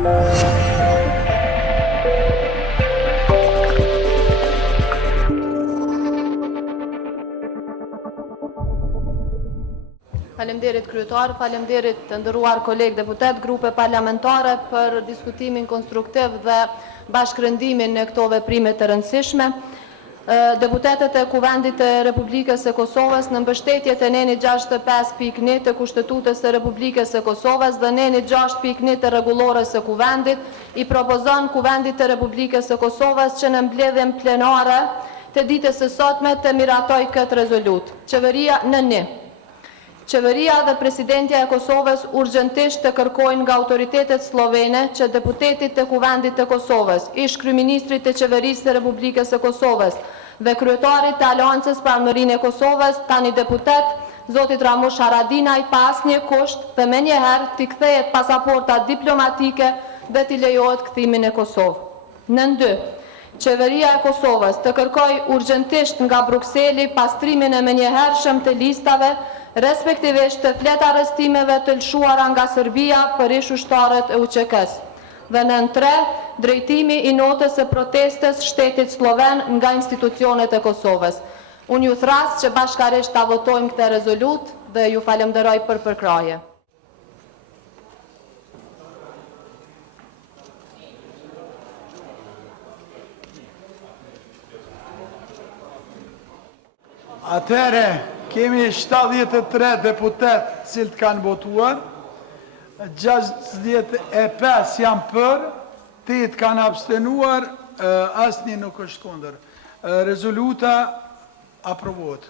Faleminderit kryetar, faleminderit të nderuar kolegë deputet, grupe parlamentare për diskutimin konstruktiv dhe bashkërëndimin në këto veprime të rëndësishme. Deputetet e Kuvendit të Republikës së Kosovës në mbështetje të nenit 65.1 të Kushtetutës së Republikës së Kosovës dhe nenit 6.1 të rregullores së Kuvendit i propozon Kuvendit të Republikës së Kosovës që në mbledhjen plenare të ditës së sotme të miratoj këtë rezolut. Qeveria dhe Presidentja e Kosovës urgjentisht të kërkojnë nga autoritetet slovene që deputetit të Kuvendit të Kosovës, ish kryeministrit të Qeverisë së Republikës së Kosovës dhe kryetarit të Aleancës për Armërinë e Kosovës, tani deputet, zotit Ramush Haradinaj, pa asnjë kusht dhe menjëherë t'i kthehet pasaporta diplomatike dhe t'i lejohet kthimin në Kosovë. Në 2. Qeveria e Kosovës të kërkoj urgjentisht nga Brukseli pastrimin e menjëhershëm të listave respektivisht të flet arrestimeve të lëshuara nga Serbia për ish ushtarët e UÇK-s. Dhe në 3, drejtimi i notës së protestës shtetit sloven nga institucionet e Kosovës. Unë ju thras që bashkarisht ta votojmë këtë rezolut dhe ju falenderoj për përkraje. Atëhere, kemi 73 deputet cilët kanë votuar, 65 janë për, 8 kanë abstenuar, asnjë nuk është kundër. Rezoluta aprovohet.